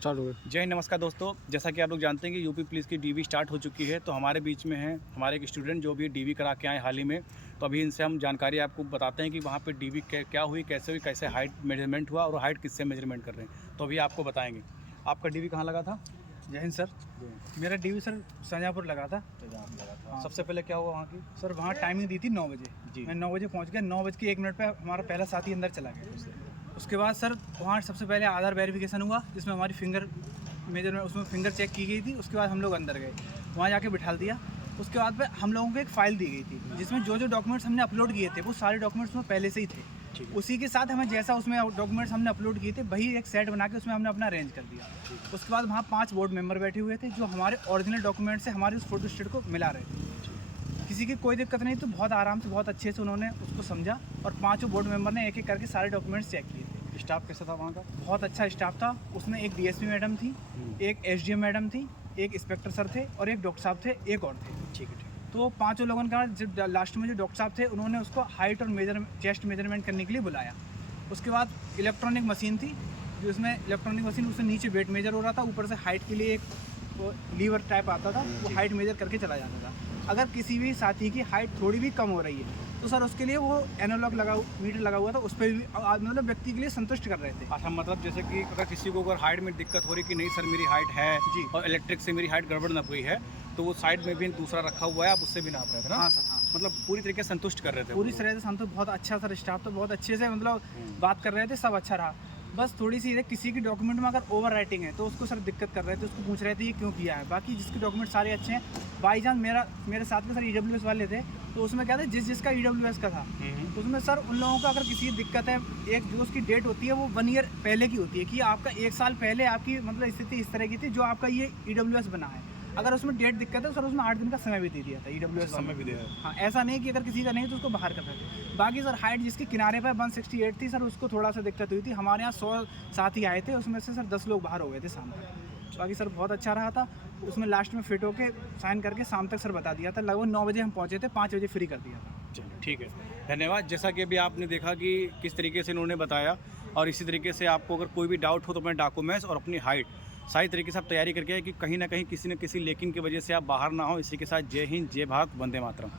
Start हो गया। जय हिंद, नमस्कार दोस्तों। जैसा कि आप लोग जानते हैं कि यूपी पुलिस की डीवी स्टार्ट हो चुकी है, तो हमारे बीच में हैं हमारे एक स्टूडेंट जो भी डीवी करा के आए हाल ही में। तो अभी इनसे हम जानकारी आपको बताते हैं कि वहाँ पे डीवी क्या हुई, कैसे हाइट मेजरमेंट हुआ और हाइट किससे मेजरमेंट कर रहे हैं, तो अभी आपको बताएंगे। आपका डीवी कहाँ लगा था? जय हिंद सर। मेरा डीवी सर शाहजहाँपुर लगा था। हाँ। सबसे पहले क्या हुआ वहाँ की? सर वहाँ टाइमिंग दी थी 9 बजे जी। मैं 9 बजे पहुँच गया। 9 बज के 1 मिनट पे हमारा पहला साथी अंदर चला गया। उसके बाद सर वहाँ सबसे पहले आधार वेरिफिकेशन हुआ, जिसमें हमारी फिंगर मेजरमेंट उसमें फिंगर चेक की गई थी। उसके बाद हम लोग अंदर गए, वहाँ जाके बिठा दिया। उसके बाद पे हम लोगों को एक फ़ाइल दी गई थी, जिसमें जो डॉक्यूमेंट्स हमने अपलोड किए थे वो सारे डॉक्यूमेंट्स में पहले से ही थे। उसी के साथ हमें जैसा उसमें डॉक्यूमेंट्स हमने अपलोड किए थे वही एक सेट बना के उसमें हमने अपना अरेंज कर दिया। उसके बाद वहाँ 5 बोर्ड मेंबर बैठे हुए थे जो हमारे ओरिजिनल डॉक्यूमेंट से हमारे उस फोटो स्टेट को मिला रहे थे। किसी की कोई दिक्कत नहीं, तो बहुत आराम से बहुत अच्छे से उन्होंने उसको समझा और 5 बोर्ड मेंबर ने एक एक करके सारे डॉक्यूमेंट्स चेक किए थे। स्टाफ कैसा था वहाँ का? बहुत अच्छा स्टाफ था। उसमें एक डीएसपी मैडम थी, एक एसडीएम मैडम थी, एक इंस्पेक्टर सर थे और एक डॉक्टर साहब थे, एक और थे। ठीक है। तो 5 लोगों का जो लास्ट में जो डॉक्टर साहब थे उन्होंने उसको हाइट और चेस्ट मेजरमेंट करने के लिए बुलाया। उसके बाद इलेक्ट्रॉनिक मशीन थी, जो उसमें इलेक्ट्रॉनिक मशीन उससे नीचे वेट मेजर हो रहा था, ऊपर से हाइट के लिए एक लीवर टाइप आता था, वो हाइट मेजर करके चला जाता था। अगर किसी भी साथी की हाइट थोड़ी भी कम हो रही है तो सर उसके लिए वो एनालॉग मीटर लगा हुआ था, उस पर भी मतलब व्यक्ति के लिए संतुष्ट कर रहे थे। अच्छा, मतलब जैसे कि अगर किसी को अगर हाइट में दिक्कत हो रही कि नहीं सर मेरी हाइट है जी और इलेक्ट्रिक से मेरी हाइट गड़बड़ न हुई है, तो वो साइड में भी दूसरा रखा हुआ है, आप उससे भी नाप रहे थे ना? हाँ सर, हाँ। मतलब पूरी तरीके से संतुष्ट कर रहे थे? पूरी तरह से संतुष्ट, बहुत अच्छा सर स्टाफ, तो बहुत अच्छे से मतलब बात कर रहे थे, सब अच्छा रहा। बस थोड़ी सी किसी की डॉक्यूमेंट में अगर ओवर राइटिंग है तो उसको सर दिक्कत कर रहे थे, उसको पूछ रहे थे ये क्यों किया है। बाकी जिसके डॉक्यूमेंट सारे अच्छे हैं, बाई चांस मेरे साथ में सर ईडब्ल्यूएस वाले थे, तो उसमें क्या था जिसका ईडब्ल्यूएस का था उसमें सर उन लोगों को अगर किसी दिक्कत है, एक जो उसकी डेट होती है वो 1 ईयर पहले की होती है कि आपका 1 साल पहले आपकी मतलब स्थिति इस तरह की थी जो आपका ये ईडब्ल्यूएस बना है। अगर उसमें डेट दिक्कत है सर उसमें 8 दिन का समय भी दे दिया था ईडब्ल्यूएस समय भी दिया है। हाँ, ऐसा नहीं कि अगर किसी का नहीं तो उसको बाहर कर सकते। बाकी सर हाइट जिसकी किनारे पर 168 थी सर, उसको थोड़ा सा दिक्कत हुई थी। हमारे यहाँ 100 साथी आए थे, उसमें से सर 10 लोग बाहर हो गए थे शाम तक। बाकी सर बहुत अच्छा रहा था। उसमें लास्ट में फिट होके साइन करके शाम तक सर बता दिया था। लगभग 9 बजे हम पहुँचे थे, 5 बजे फ्री कर दिया था। चलिए ठीक है, धन्यवाद। जैसा कि अभी आपने देखा कि किस तरीके से इन्होंने बताया, और इसी तरीके से आपको अगर कोई भी डाउट हो तो अपने डॉक्यूमेंट्स और अपनी हाइट सही तरीके से आप तैयारी करके आए कि कहीं ना कहीं किसी न किसी लेकिन की वजह से आप बाहर ना हो। इसी के साथ जय हिंद, जय भारत, वंदे मातरम।